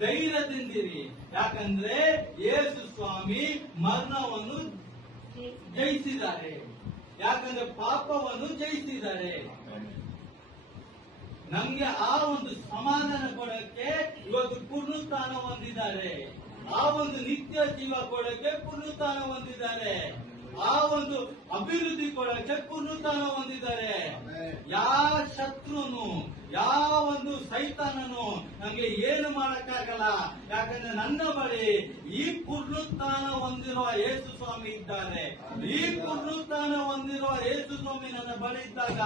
ಧೈರ್ಯದಿಂದಿರಿ. ಯಾಕಂದ್ರೆ ಯೇಸು ಸ್ವಾಮಿ ಮರಣವನ್ನು ಜಯಿಸಿದ್ದಾರೆ. ಯಾಕಂದ್ರೆ ಪಾಪವನ್ನು ಜಯಿಸಿದ್ದಾರೆ. ನಮ್ಗೆ ಆ ಒಂದು ಸಮಾಧಾನ ಕೊಡಕ್ಕೆ ಇವತ್ತು ಪುನರುತ್ಥಾನ ಹೊಂದಿದ್ದಾರೆ. ಆ ಒಂದು ನಿತ್ಯ ಜೀವ ಕೊಡಕ್ಕೆ ಪುನರುತ್ಥಾನ ಹೊಂದಿದ್ದಾರೆ. ಆ ಒಂದು ಅಭಿವೃದ್ಧಿ ಕೊಡಕ್ಕೆ ಪುನರುತ್ಥಾನ ಹೊಂದಿದ್ದಾರೆ. ಯಾವ ಶತ್ರುನು, ಯಾವ ಒಂದು ಸೈತಾನನು ನಮ್ಗೆ ಏನು ಮಾಡಕ್ಕಾಗಲ್ಲ. ಯಾಕಂದ್ರೆ ನನ್ನ ಬಳಿ ಈ ಪುನರುತ್ಥಾನ ಹೊಂದಿರುವ ಯೇಸು ಸ್ವಾಮಿ ಇದ್ದಾರೆ. ಈ ಪುನರುತ್ಥಾನ ಹೊಂದಿರುವ ಯೇಸು ಸ್ವಾಮಿ ನನ್ನ ಬಳಿ ಇದ್ದಾಗ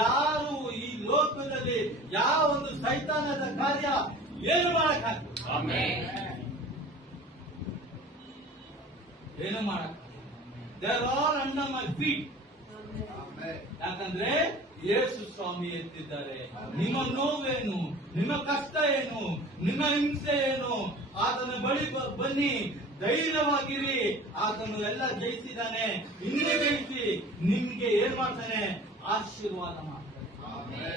ಯಾರು ಈ ಲೋಕದಲ್ಲಿ ಯಾವ ಒಂದು ಸೈತಾನದ ಕಾರ್ಯ ಏನು ಮಾಡಕ್ಕಾಗಲ್ಲ, ಏನು ಮಾಡಕ್ಕ. They are all under my feet. ಯಾಕಂದ್ರೆ ಯೇಸು ಸ್ವಾಮಿ ಎತ್ತಿದ್ದಾರೆ. ನಿಮ್ಮ ನೋವೇನು, ನಿಮ್ಮ ಕಷ್ಟ ಏನು, ನಿಮ್ಮ ಹಿಂಸೆ ಏನು, ಆತನ ಬಳಿ ಬನ್ನಿ, ಧೈರ್ಯವಾಗಿರಿ. ಆತನು ಎಲ್ಲ ಜಯಿಸಿದ್ದಾನೆ. ಇನ್ನೂ ಜಯಿಸಿ ನಿಮ್ಗೆ ಏನ್ ಮಾಡ್ತಾನೆ? ಆಶೀರ್ವಾದ ಮಾಡ್ತಾನೆ.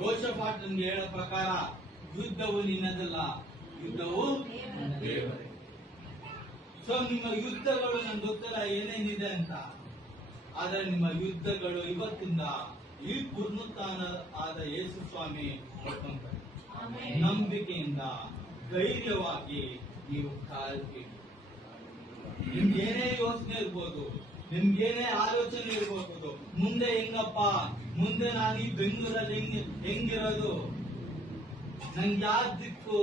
ಯೋಷಾಫಾಟನಿಗೆ ಹೇಳೋ ಪ್ರಕಾರ ಯುದ್ಧವು ನಿನ್ನದಲ್ಲ, ಯುದ್ಧವು ದೇವರೇ. ಸೊ ನಿಮ್ಮ ಯುದ್ಧಗಳು ನನ್ಗೆ ಗೊತ್ತಿಲ್ಲ ಏನೇನಿದೆ ಅಂತ, ಆದ್ರೆ ನಿಮ್ಮ ಯುದ್ಧಗಳು ಇವತ್ತಿಂದ ಈ ಪುನರುತ್ಥಾನ ಆದ ಯೇಸು ಸ್ವಾಮಿ ಕೊಡ್ಕೊಂತಾರೆ. ನಂಬಿಕೆಯಿಂದ ಧೈರ್ಯವಾಗಿ ನೀವು ಕಾಲ್ತೀರಿ. ನಿಮ್ಗೇನೇ ಯೋಚನೆ ಇರ್ಬೋದು, ನಿಮ್ಗೇನೇ ಆಲೋಚನೆ ಇರ್ಬೋದು, ಮುಂದೆ ಹೆಂಗಪ್ಪ, ಮುಂದೆ ನಾನು ಈ ಬೆಂಗಳೂರಲ್ಲಿ ಹೆಂಗಿರೋದು, ನಂಗೆ ಯಾವ್ದು ದಿಕ್ಕು